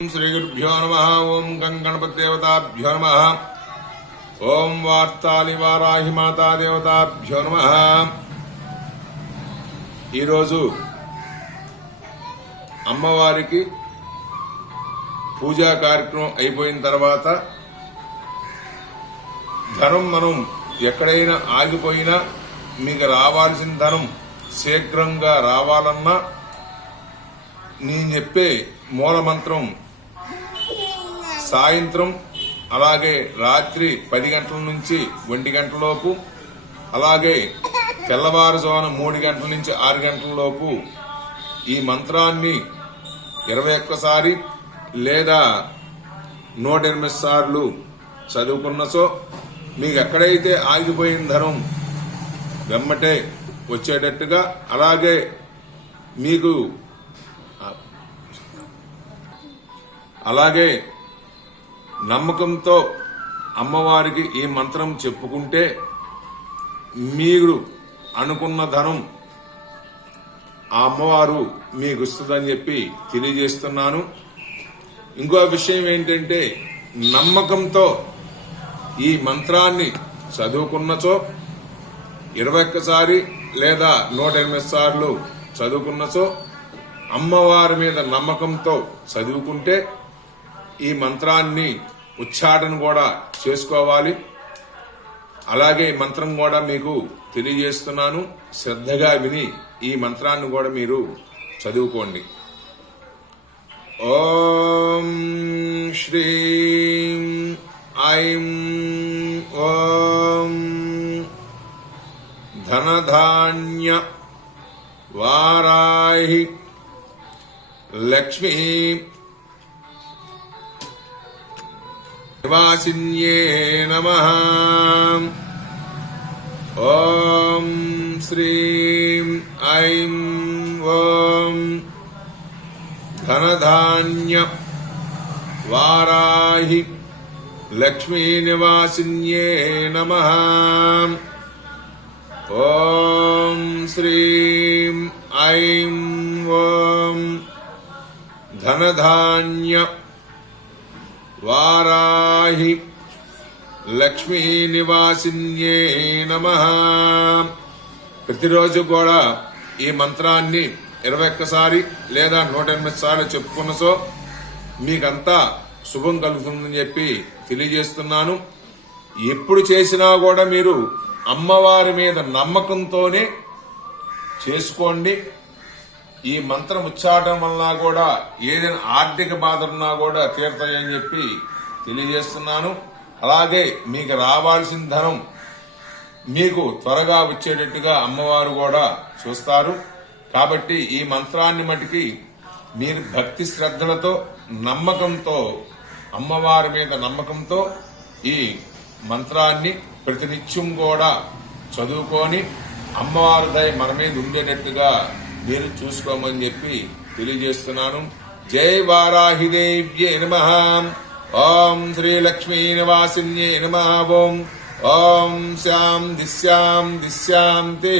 శ్రీగురుభ్యో నమ. ఓం గంగణపతిదేవతాభ్యో నమ. ఓం వార్తాలి వారాహి మాతాదేవతాభ్యో నమ. ఈరోజు అమ్మవారికి పూజా కార్యక్రమం అయిపోయిన తర్వాత ధనం మనం ఎక్కడైనా ఆగిపోయినా మీకు రావాల్సిన ధనం శీఘ్రంగా రావాలన్నా నేను చెప్పే మూలమంత్రం సాయంత్రం అలాగే రాత్రి పది గంటల నుంచి ఒంటి గంటలలోపు అలాగే తెల్లవారుజామున మూడు గంటల నుంచి ఆరు గంటలలోపు ఈ మంత్రాన్ని ఇరవై ఒక్కసారి లేదా నూట ఎనిమిది సార్లు చదువుకున్నచో మీకు ఎక్కడైతే ఆగిపోయిన ధనం వెమ్మటే వచ్చేటట్టుగా అలాగే మీకు అలాగే నమ్మకంతో అమ్మవారికి ఈ మంత్రం చెప్పుకుంటే మీరు అనుకున్న ధనం ఆ అమ్మవారు మీకు ఇస్తుందని చెప్పి తెలియజేస్తున్నాను. ఇంకో విషయం ఏంటంటే నమ్మకంతో ఈ మంత్రాన్ని చదువుకున్నచో ఇరవై ఒక్కసారి లేదా నూట ఎనిమిది సార్లు చదువుకున్నచో అమ్మవారి మీద నమ్మకంతో చదువుకుంటే ఈ మంత్రాన్ని ఉచ్చాటన కూడా చేసుకోవాలి. అలాగే ఈ మంత్రం కూడా మీకు తెలియజేస్తున్నాను. శ్రద్ధగా విని ఈ మంత్రాన్ని కూడా మీరు చదువుకోండి. ఓం శ్రీం ఐం ఓం ధనధాన్య వారాహి లక్ష్మీ నివాసిన్యే నమ ఓం శ్రీం ఐం ఓం ధనధాన్య వారాహి లక్ష్మీ నివాసిన్యే నమ ఓం శ్రీం ఐం ఓం ధనధాన్య ధీమహి లక్ష్మీ నివాసిన్యే నమ. ప్రతిరోజు కూడా ఈ మంత్రాన్ని ఇరవై ఒక్కసారి లేదా నూట ఎనిమిది సార్లు చెప్పుకున్న సో మీకంతా శుభం కలుగుతుందని చెప్పి తెలియజేస్తున్నాను. ఎప్పుడు చేసినా కూడా మీరు అమ్మవారి మీద నమ్మకంతోనే చేసుకోండి. ఈ మంత్రం ఉచ్చాటం వలన కూడా ఏదైనా ఆర్థిక బాధలున్నా కూడా తీరుతాయని చెప్పి తెలియజేస్తున్నాను. అలాగే మీకు రావాల్సిన ధనం మీకు త్వరగా వచ్చేటట్టుగా అమ్మవారు కూడా చూస్తారు. కాబట్టి ఈ మంత్రాన్ని మటుకి మీరు భక్తి శ్రద్ధలతో నమ్మకంతో అమ్మవారి మీద నమ్మకంతో ఈ మంత్రాన్ని ప్రతినిత్యం కూడా చదువుకొని అమ్మవారి దయ మన మీద ఉండేటట్టుగా మీరు చూసుకోమని చెప్పి తెలియజేస్తున్నాను. జై వారాహిదేవ్యే నమ. ఓం శ్రీ లక్ష్మీ నివాసిన్యే నమ. ఓం ఓం శ్యాం దిశ్యాం దిశ్యాంతి.